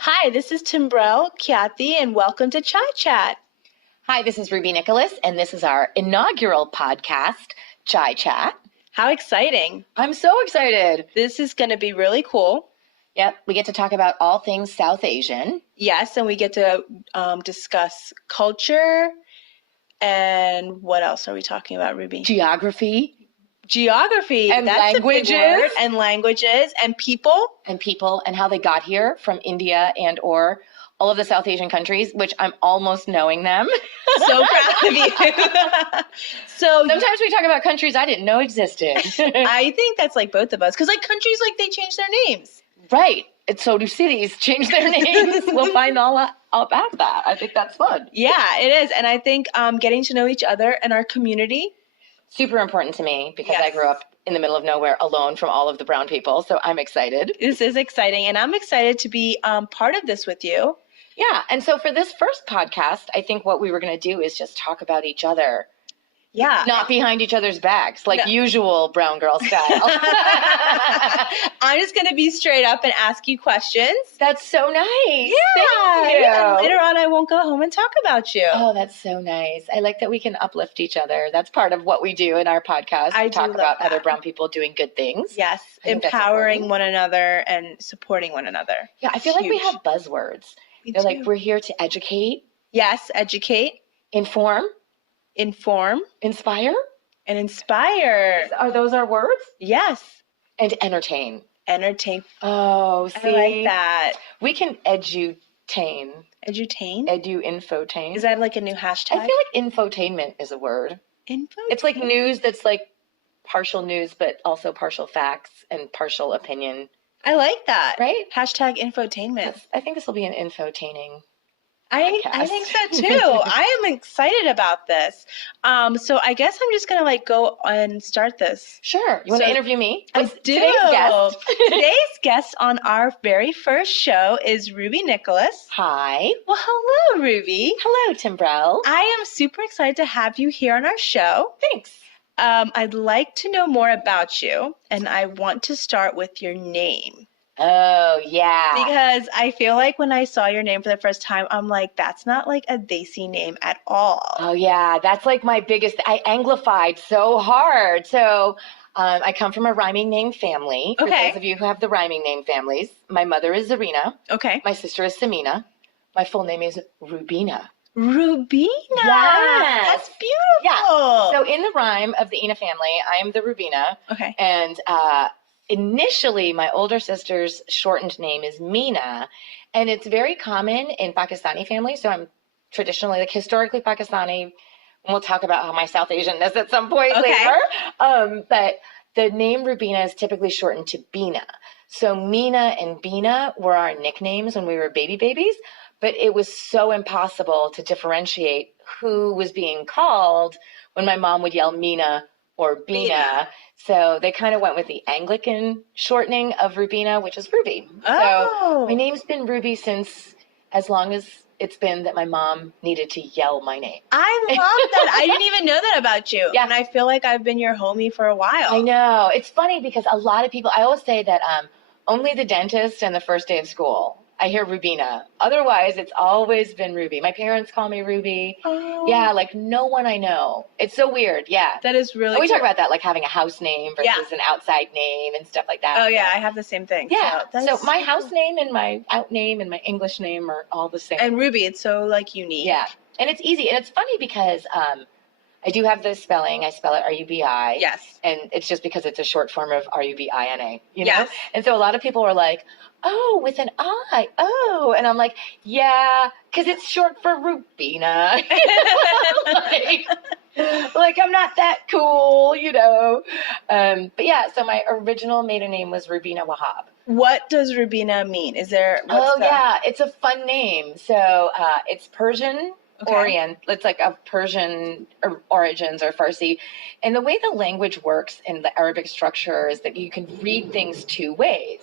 Hi, this is Timbrel, Kathy, and welcome to Chai Chat. Hi, this is Ruby Nicholas, and this is our inaugural podcast, Chai Chat. How exciting. I'm so excited. This is going to be really cool. Yep, we get to talk about all things South Asian. Yes, and we get to discuss culture, and what else are we talking about, Ruby? Geography. And that's languages. A big word. And languages, and people. And how they got here from India and or all of the South Asian countries, which I'm almost knowing them. So proud of you. So sometimes we talk about countries I didn't know existed. I think that's like both of us, because like countries, like they change their names. Right. And so do cities change their names. We'll find all about that. I think that's fun. Yeah, it is. And I think getting to know each other and our community. Super important to me because Yes. I grew up in the middle of nowhere alone from all of the brown people. So I'm excited. This is exciting. And I'm excited to be part of this with you. Yeah. And so for this first podcast, I think what we were going to do is just talk about each other. Yeah. Not behind each other's backs, like usual brown girl style. I'm just going to be straight up and ask you questions. That's so nice. Yeah. Thank you. And later on, I won't go home and talk about you. Oh, that's so nice. I like that we can uplift each other. That's part of what we do in our podcast. I We do talk love about that. other brown people doing good things. Yes. I think that's Empowering important. one another and supporting one another. Yeah, I feel like we Huge. have buzzwords. Me They're too. like, we're here to educate, Yes. Educate, inform, inform, inspire. and inspire. Are those our words? Yes. And entertain. Entertain. Oh, see? I like that. We can edutain. Edutain? Edu-infotain. Is that like a new hashtag? I feel like infotainment is a word. Info? It's like news that's like partial news, but also partial facts and partial opinion. I like that. Right? Hashtag infotainment. I think this will be an infotaining. I podcast. think so too. I am excited about this. So I guess I'm just gonna like go and start this. Sure. You want to interview me? I What's do. Today's guest. Today's guest on our very first show is Ruby Nicholas. Hi. Well, hello, Ruby. Hello, Timbrel. I am super excited to have you here on our show. Thanks. I'd like to know more about you, and I want to start with your name. Oh, yeah. Because I feel like when I saw your name for the first time, I'm like, that's not like a Desi name at all. Oh, yeah. That's like my biggest. I anglified so hard. So I come from a rhyming name family. For Okay. those of you who have the rhyming name families, my mother is Zarina. Okay. My sister is Samina. My full name is Rubina. Rubina. Yes. That's beautiful. Yeah. So in the rhyme of the Ina family, I am the Rubina. Okay. And initially, my older sister's shortened name is Meena. And it's very common in Pakistani families. So I'm traditionally, like historically Pakistani. And we'll talk about how my South Asianness at some point later. But the name Rubina is typically shortened to Bina. So Meena and Bina were our nicknames when we were babies. But it was so impossible to differentiate who was being called when my mom would yell Meena or Bina. So they kind of went with the Anglican shortening of Rubina, which is Ruby. Oh. So my name's been Ruby since as long as it's been that my mom needed to yell my name. I love that. I didn't even know that about you. Yeah. And I feel like I've been your homie for a while. I know. It's funny because a lot of people, I always say that only the dentist and the first day of school, I hear Rubina. Otherwise, it's always been Ruby. My parents call me Ruby. Oh. Yeah, like no one I know. It's so weird. Yeah. That is really And we talk cool. about that, like having a house name versus an outside name and stuff like that. Oh, yeah. I have the same thing. Yeah. So, So my house name and my out name and my English name are all the same. And Ruby, it's so like unique. Yeah. And it's easy. And it's funny because I do have the spelling. I spell it R-U-B-I. Yes. And it's just because it's a short form of R-U-B-I-N-A. You know? Yes. And so a lot of people are like, oh, with an I. Oh. And I'm like, yeah, because it's short for Rubina. like I'm not that cool, you know. But yeah, so my original maiden name was Rubina Wahab. What does Rubina mean? Is there? Yeah, it's a fun name. So it's Persian. Okay. Orient, it's like of Persian origins or Farsi. And the way the language works in the Arabic structure is that you can read things two ways.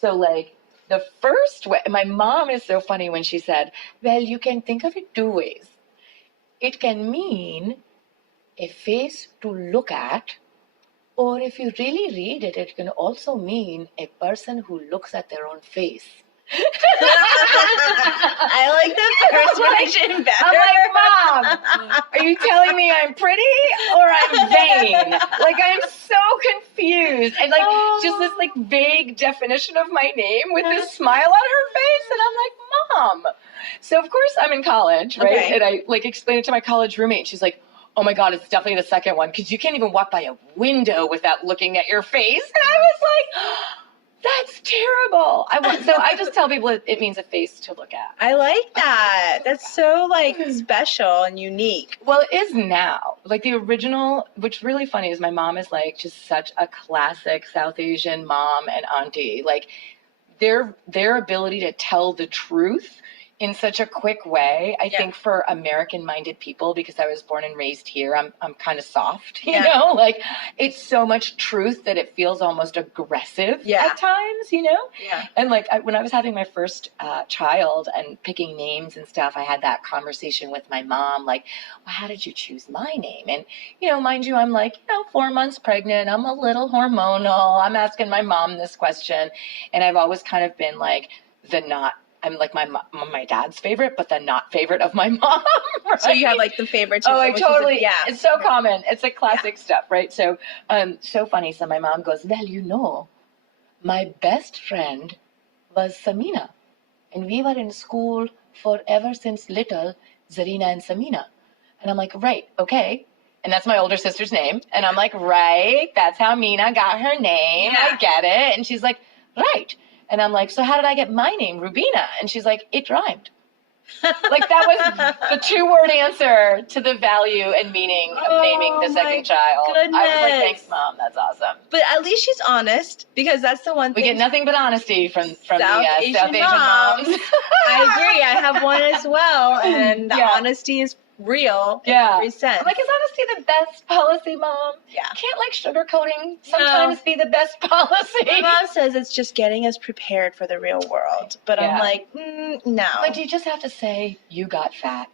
So like the first way, my mom is so funny when she said, well, you can think of it two ways. It can mean a face to look at, or if you really read it, it can also mean a person who looks at their own face. I like the first version better. I'm like, Mom, are you telling me I'm pretty or I'm vain? Like, I'm so confused. And, like, just this, like, vague definition of my name with this smile on her face. And I'm like, Mom. So, of course, I'm in college, right? Okay. And I, like, explained it to my college roommate. She's like, oh, my God, it's definitely the second one because you can't even walk by a window without looking at your face. And I was like, that's terrible. So I just tell people it means a face to look at. I like that. That's so like special and unique. Well, it is now. Like the original, which really funny is my mom is like just such a classic South Asian mom and auntie. Like their ability to tell the truth in such a quick way. I think for American-minded people, because I was born and raised here, I'm kind of soft, you know? Like, it's so much truth that it feels almost aggressive at times, you know? Yeah. And, like, when I was having my first child and picking names and stuff, I had that conversation with my mom, like, well, how did you choose my name? And, you know, mind you, I'm like, 4 months pregnant. I'm a little hormonal. I'm asking my mom this question. And I've always kind of been, like, I'm like my dad's favorite, but the not favorite of my mom. Right? So you have like the favorites. Oh, I totally. It's so common. It's like classic stuff, right? So, so funny. So my mom goes, well, my best friend was Samina, and we were in school forever since little, Zarina and Samina. And I'm like, right, okay. And that's my older sister's name. And I'm like, right, that's how Mina got her name. Yeah. I get it. And she's like, right. And I'm like, so how did I get my name, Rubina? And she's like, it rhymed. Like that was the 2-word answer to the value and meaning of naming the second child. Goodness. I was like, thanks, Mom. That's awesome. But at least she's honest, because that's the one thing. We get nothing but honesty from South the Asian South Asian moms. moms. I agree. I have one as well, and the honesty is real in every sense. I'm like, is honesty the best policy, Mom? Yeah. Can't like sugarcoating sometimes be the best policy. My mom says it's just getting us prepared for the real world. But I'm like, no. But you just have to say, you got fat.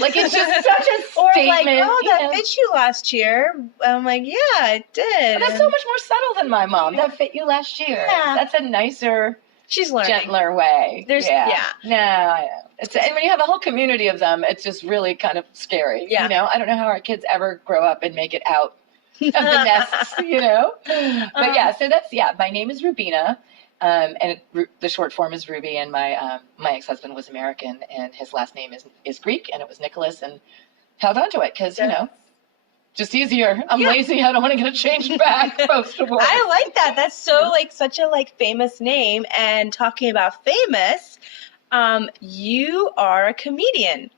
Like, it's just such a statement. Or like, oh, that fit you last year. I'm like, yeah, it did. But that's so much more subtle than my mom. That fit you last year. Yeah. That's a nicer, she's learning. gentler way. There's, No, I know. And when you have a whole community of them, it's just really kind of scary. Yeah. You know, I don't know how our kids ever grow up and make it out of the nests, you know? But yeah, so that's, my name is Rubina. And the short form is Ruby, and my ex-husband was American, and his last name is Greek, and it was Nicholas, and held on to it because, you know, just easier. I'm lazy. I don't want to get it changed back post-divorce. I like that. That's so like such a like famous name. And talking about famous, you are a comedian.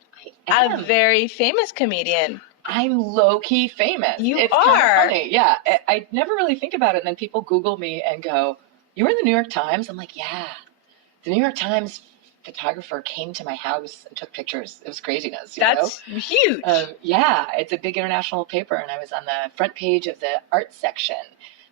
I am. A very famous comedian. I'm low-key famous. It's kind of funny. Yeah. I never really think about it, and then people Google me and go, you were in the New York Times? I'm like, yeah. The New York Times photographer came to my house and took pictures. It was craziness. That's huge. Yeah, it's a big international paper, and I was on the front page of the art section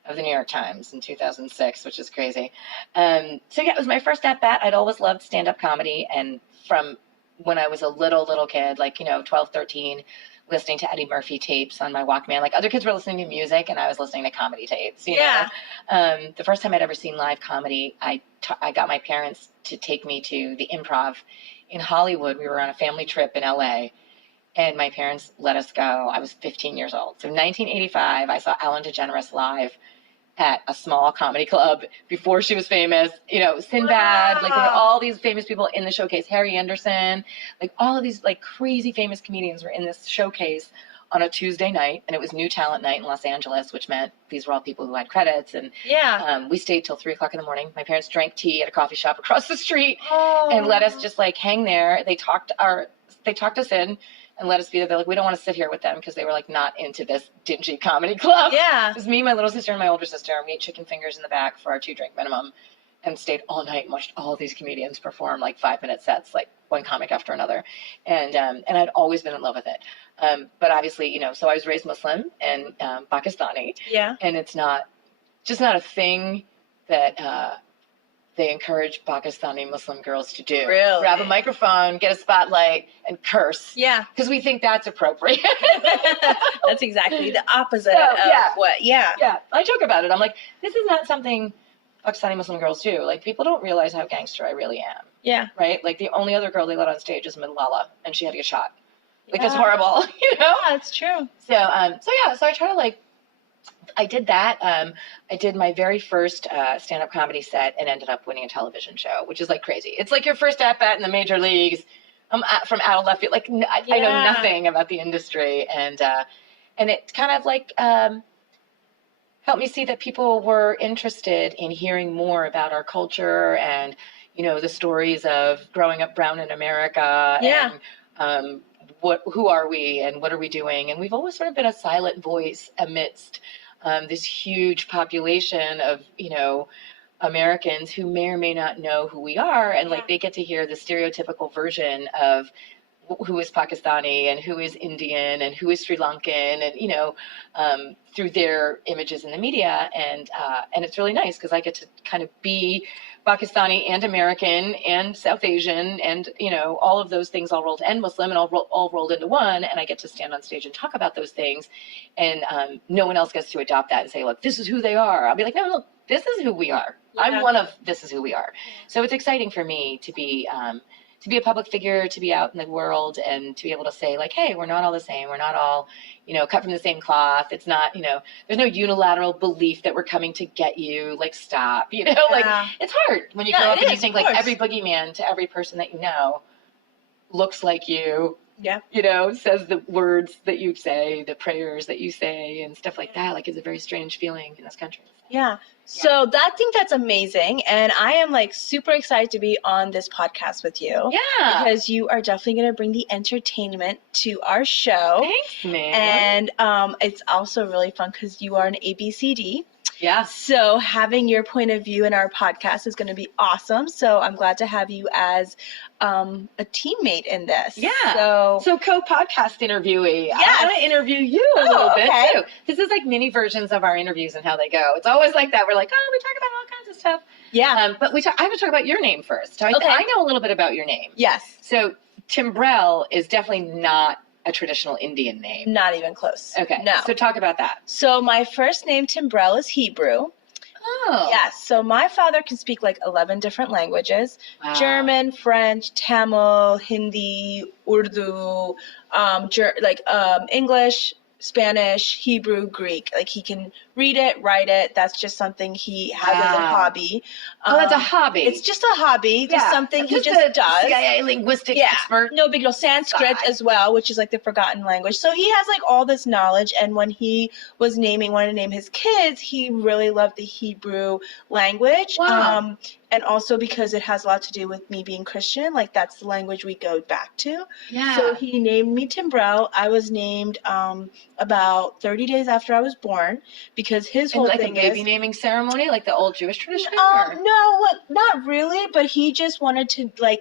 of the New York Times in 2006, which is crazy. So yeah, it was my first at-bat. I'd always loved stand-up comedy, and from when I was a little kid, like, 12, 13, listening to Eddie Murphy tapes on my Walkman. Like, other kids were listening to music, and I was listening to comedy tapes, you know? The first time I'd ever seen live comedy, I got my parents to take me to the Improv in Hollywood. We were on a family trip in LA, and my parents let us go. I was 15 years old. So in 1985, I saw Ellen DeGeneres live at a small comedy club before she was famous, Sinbad, like there were all these famous people in the showcase, Harry Anderson, like all of these like crazy famous comedians were in this showcase on a Tuesday night, and it was New Talent Night in Los Angeles, which meant these were all people who had credits, and we stayed till 3:00 in the morning. My parents drank tea at a coffee shop across the street and let us just like hang there. They talked us in and let us be there. They're like, we don't want to sit here with them because they were like not into this dingy comedy club. Yeah. It was me, my little sister, and my older sister, and we ate chicken fingers in the back for our 2-drink minimum and stayed all night and watched all these comedians perform like 5-minute sets, like one comic after another. And I'd always been in love with it. But obviously, so I was raised Muslim and Pakistani. Yeah. And it's not a thing that they encourage Pakistani Muslim girls to do. Really? Grab a microphone, get a spotlight, and curse. Yeah. Because we think that's appropriate. That's exactly the opposite of what, Yeah, I joke about it. I'm like, this is not something Pakistani Muslim girls too. Like, people don't realize how gangster I really am. Yeah. Right? Like, the only other girl they let on stage is Malala, and she had to get shot. Like, Yeah. that's horrible, you know? Yeah, that's true. So I try to, like, I did that. I did my very first stand-up comedy set and ended up winning a television show, which is like crazy. It's like your first at-bat in the major leagues. I'm from out of left field. Like, I know nothing about the industry, and it kind of like helped me see that people were interested in hearing more about our culture and, you know, the stories of growing up brown in America. Yeah. And who are we and what are we doing? And we've always sort of been a silent voice amidst this huge population of, you know, Americans who may or may not know who we are. And like, they get to hear the stereotypical version of who is Pakistani and who is Indian and who is Sri Lankan, and, you know, through their images in the media. And it's really nice because I get to kind of be Pakistani and American and South Asian and, you know, all of those things all rolled, and Muslim, and all rolled into one. And I get to stand on stage and talk about those things. And no one else gets to adopt that and say, look, this is who they are. I'll be like, no, look, this is who we are. Yeah. I'm one of, this is who we are. So it's exciting for me to be a public figure, to be out in the world, and to be able to say, like, hey, we're not all the same. We're not all, you know, cut from the same cloth. It's not, you know, there's no unilateral belief that we're coming to get you. Like, stop, you know, like, it's hard when you grow up and you think, like, every boogeyman to every person that you know looks like you. Yeah. You know, says the words that you say, the prayers that you say, and stuff like that. Like, it's a very strange feeling in this country. Yeah. So I think that's amazing. And I am like super excited to be on this podcast with you. Yeah. Because you are definitely going to bring the entertainment to our show. Thanks, man. And it's also really fun because you are an ABCD. Yeah. So having your point of view in our podcast is going to be awesome. So I'm glad to have you as a teammate in this. Yeah. So co-podcast interviewee. Yeah. I want to interview you a little bit too. This is like mini versions of our interviews and how they go. It's always like that. We're like, oh, we talk about all kinds of stuff. Yeah. But I have to talk about your name first. I know a little bit about your name. Yes. So Timbrel is definitely not a traditional Indian name. Not even close. Okay. No. So talk about that. So my first name, Timbrel, is Hebrew. Oh. Yes. So my father can speak like 11 different languages. Wow. German, French, Tamil, Hindi, Urdu, English, Spanish, Hebrew, Greek. Like, he can read it, write it. That's just something he has as a hobby. That's a hobby. It's just a hobby. Just something he just does. CIA linguistics expert. No big deal. Sanskrit as well, which is like the forgotten language. So he has like all this knowledge. And when he was wanted to name his kids, he really loved the Hebrew language. Wow. And also because it has a lot to do with me being Christian, like that's the language we go back to. Yeah. So he named me Timbrel. I was named about 30 days after I was born because his whole thing is... like a baby naming ceremony, like the old Jewish tradition? No, not really, but he just wanted to, like,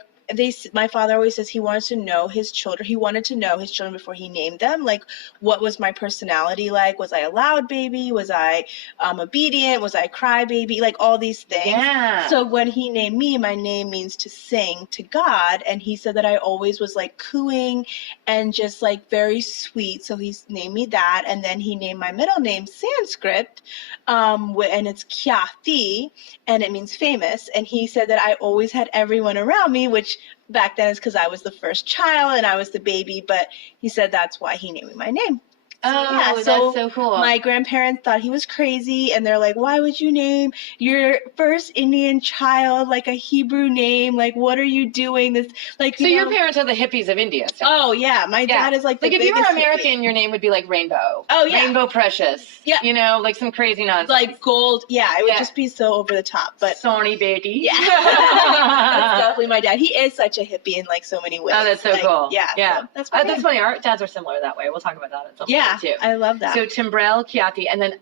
my father always says he wanted to know his children. He wanted to know his children before he named them. Like, what was my personality like? Was I a loud baby? Was I obedient? Was I a crybaby? Like, all these things. Yeah. So when he named me, my name means to sing to God. And he said that I always was like cooing and just like very sweet. So he named me that. And then he named my middle name Sanskrit. And it's Kyati, and it means famous. And he said that I always had everyone around me, which back then is because I was the first child and I was the baby, but he said that's why he named me my name. That's so cool. My grandparents thought he was crazy, and they're like, why would you name your first Indian child like a Hebrew name? Like, what are you doing? This, like, so your parents are the hippies of India. So. Oh, yeah. My dad is like the if you were biggest American, hippie. Your name would be like Rainbow. Oh, yeah. Rainbow Precious. Yeah. You know, like some crazy nonsense. Like gold. Yeah, it would just be so over the top. But Sony baby. Yeah. That's definitely my dad. He is such a hippie in like so many ways. Oh, that's so cool. Yeah. Yeah. So that's that's funny. Our dads are similar that way. We'll talk about that at some point too. I love that. So Timbrel, Kyati, and then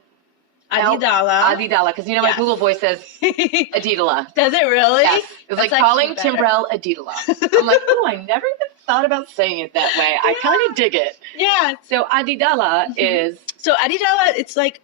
Adidala, because you know my Google voice says Adidala. Does it really? Yes. It was like calling Timbrel Adidala. I'm like, oh, I never even thought about saying it that way. I kind of dig it. Yeah. So Adidala is... So Adidala, it's like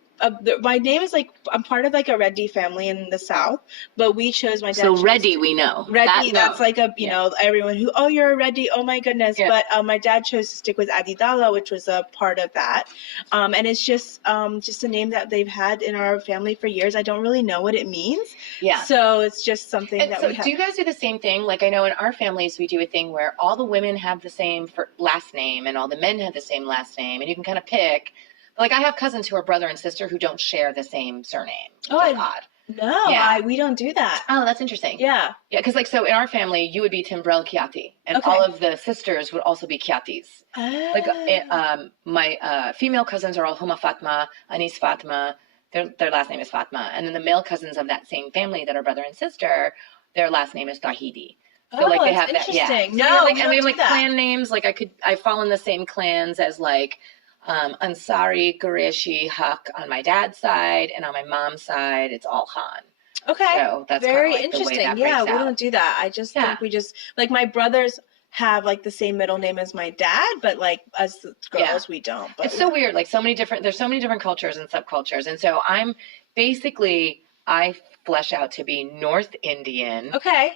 my name is like, I'm part of like a Reddy family in the South, but we chose, my dad So chose Reddy, to- we know. Reddy, that's like a, you Yeah. know, everyone who, oh, you're a Reddy, oh my goodness. Yeah. But my dad chose to stick with Adidala, which was a part of that. And it's just a name that they've had in our family for years. I don't really know what it means. Yeah. So it's just something And that so we have. do you guys do the same thing? Like I know in our families we do a thing where all the women have the same last name and all the men have the same last name, and you can kind of pick. Like I have cousins who are brother and sister who don't share the same surname, which is odd. No, Yeah. we don't do that. Oh, that's interesting. Yeah. Yeah, because like so in our family you would be Timbrel Kiati, and Okay. all of the sisters would also be Kiatis. Like my female cousins are all Huma Fatma, Anis Fatma. Their last name is Fatma, and then the male cousins of that same family that are brother and sister, their last name is Tahidi. So like they have that. Yeah. Interesting. So No, like, we and we don't have do like that. clan names. Like I fall in the same clans as like Ansari, Qureshi, Haq on my dad's side, and on my mom's side it's all Han. Okay. So that's very like interesting. The way that Yeah, we out. don't do that. I just think we just like my brothers have like the same middle name as my dad, but like as girls we don't. But it's so weird. Like there's so many different cultures and subcultures, and so I flesh out to be North Indian,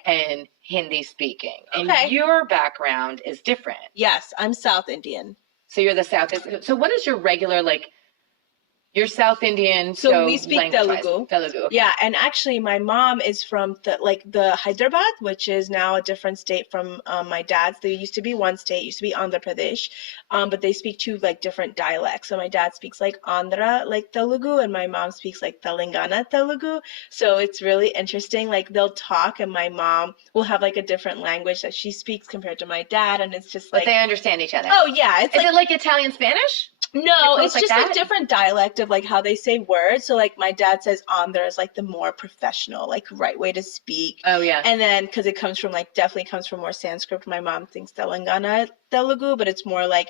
and Hindi speaking, and your background is different. Yes, I'm South Indian. So you're the South. So what is your regular like? You're South Indian, so we speak Telugu. Telugu. Yeah, and actually my mom is from the Hyderabad, which is now a different state from my dad's. There used to be one state, used to be Andhra Pradesh, but they speak two like different dialects. So my dad speaks like Andhra like Telugu, and my mom speaks like Telangana Telugu. So it's really interesting. Like they'll talk, and my mom will have like a different language that she speaks compared to my dad, and it's just like. But they understand each other. Oh yeah, is it like Italian Spanish? No, it's just a different dialect of like how they say words. So like my dad says Andhra is like the more professional, like right way to speak. Oh yeah. And then because it comes from like definitely comes from more Sanskrit. My mom thinks Telangana Telugu, but it's more like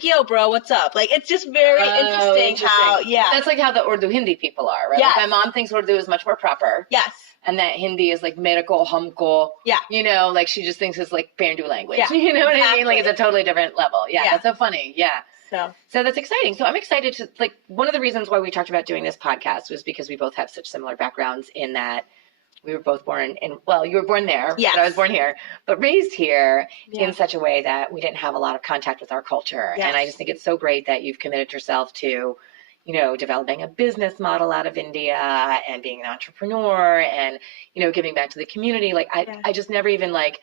yo bro, what's up? Like it's just very interesting how that's like how the Urdu Hindi people are, right? Yes. Like my mom thinks Urdu is much more proper. Yes. And that Hindi is like mereko, humko. Yeah. You know, like she just thinks it's like Pandu language. Yeah. You know what I mean? Like it's a totally different level. Yeah. That's so funny. Yeah. So that's exciting. So I'm excited to like one of the reasons why we talked about doing this podcast was because we both have such similar backgrounds in that we were both born in, well, you were born there, but I was born here, but raised here in such a way that we didn't have a lot of contact with our culture. And I just think it's so great that you've committed yourself to, you know, developing a business model out of India and being an entrepreneur and, you know, giving back to the community. Like I just never even like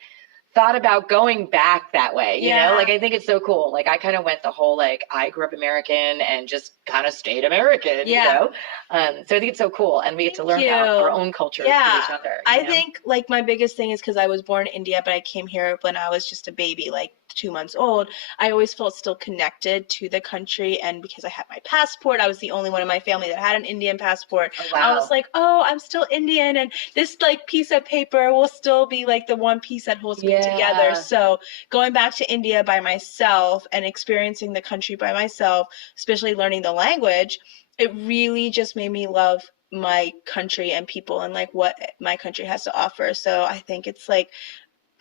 thought about going back that way, you know? Like, I think it's so cool. Like, I kind of went the whole, like, I grew up American and just kind of stayed American, you know? So I think it's so cool. And we get to learn about our own cultures from each other. I think, like, my biggest thing is because I was born in India, but I came here when I was just a baby, like 2 months old. I always felt still connected to the country. And because I had my passport, I was the only one in my family that had an Indian passport. Oh, wow. I was like, oh, I'm still Indian. And this, like, piece of paper will still be, like, the one piece that holds me together. So going back to India by myself and experiencing the country by myself, especially learning the language, it really just made me love my country and people and like what my country has to offer. So I think it's like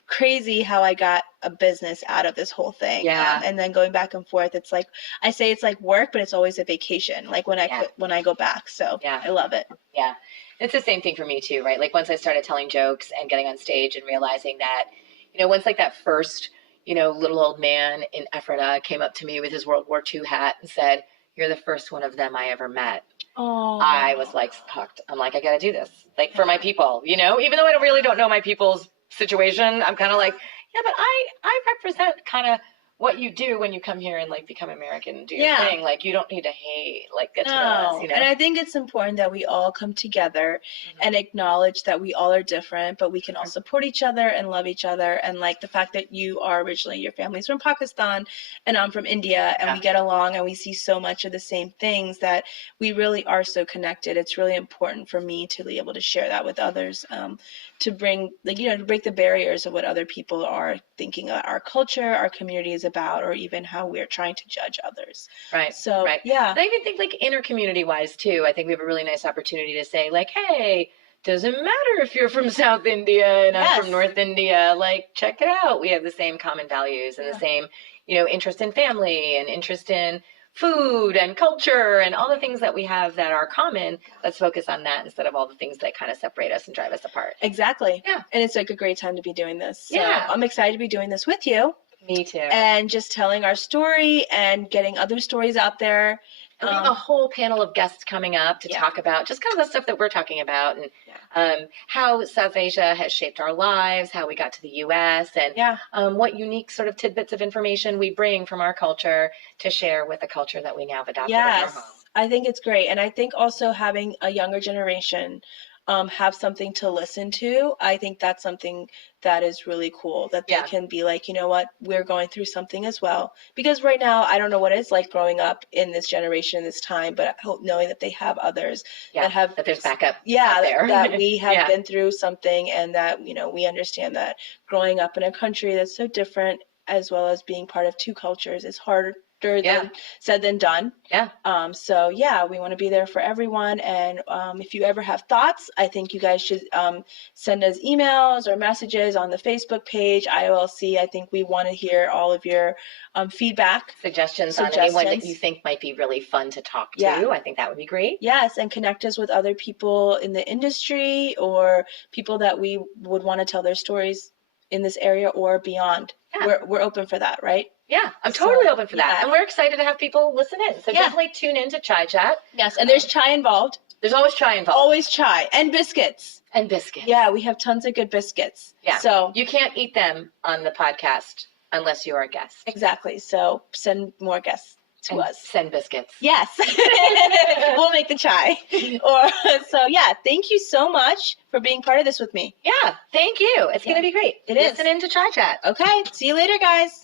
crazy how I got a business out of this whole thing. And then going back and forth, it's like I say it's like work, but it's always a vacation. Like when I go back. So I love it. Yeah. It's the same thing for me too, right? Like once I started telling jokes and getting on stage and realizing that, you know, once like that first, you know, little old man in Ephrata came up to me with his World War II hat and said, "You're the first one of them I ever met." Oh. I was like hooked. I'm like, I got to do this, like for my people, you know, even though I really don't know my people's situation. I'm kind of like, yeah, but I represent kind of what you do when you come here and like become American and do your thing. Like you don't need to hate, like get to know us, you know? And I think it's important that we all come together and acknowledge that we all are different, but we can all support each other and love each other. And like the fact that you are originally, your family's from Pakistan and I'm from India and we get along and we see so much of the same things that we really are so connected. It's really important for me to be able to share that with others, to bring like, you know, to break the barriers of what other people are thinking our culture, our community is about, or even how we're trying to judge others. Right. So, yeah. And I even think like inner community wise too, I think we have a really nice opportunity to say like, hey, doesn't matter if you're from South India and I'm from North India, like check it out. We have the same common values and the same, you know, interest in family and interest in food and culture and all the things that we have that are common. Let's focus on that instead of all the things that kind of separate us and drive us apart. Exactly. Yeah. And it's like a great time to be doing this. So Yeah. I'm excited to be doing this with you. Me too. And just telling our story and getting other stories out there. And we have a whole panel of guests coming up to talk about just kind of the stuff that we're talking about, and how South Asia has shaped our lives, how we got to the U.S., and what unique sort of tidbits of information we bring from our culture to share with the culture that we now have adopted in our home. I think it's great. And I think also having a younger generation have something to listen to, I think that's something that is really cool, that they can be like, you know what, we're going through something as well. Because right now, I don't know what it's like growing up in this generation, this time, but I hope knowing that they have others that there's backup there. That we have been through something, and that, you know, we understand that growing up in a country that's so different, as well as being part of two cultures, is harder than said than done. So we want to be there for everyone. And if you ever have thoughts, I think you guys should send us emails or messages on the Facebook page, IOLC. I think we want to hear all of your feedback. Suggestions on anyone that you think might be really fun to talk to. I think that would be great. Yes, and connect us with other people in the industry or people that we would want to tell their stories in this area or beyond. We're open for that, right? Yeah, I'm totally open for that. And we're excited to have people listen in. So definitely tune in to Chai Chat. Yes, and there's chai involved. There's always chai involved. Always chai. And biscuits. And biscuits. Yeah, we have tons of good biscuits. Yeah. So you can't eat them on the podcast unless you're a guest. Exactly. So send more guests to us. Send biscuits. Yes. We'll make the chai. Thank you so much for being part of this with me. Yeah, thank you. It's going to be great. It is. Listen in to Chai Chat. Okay. See you later, guys.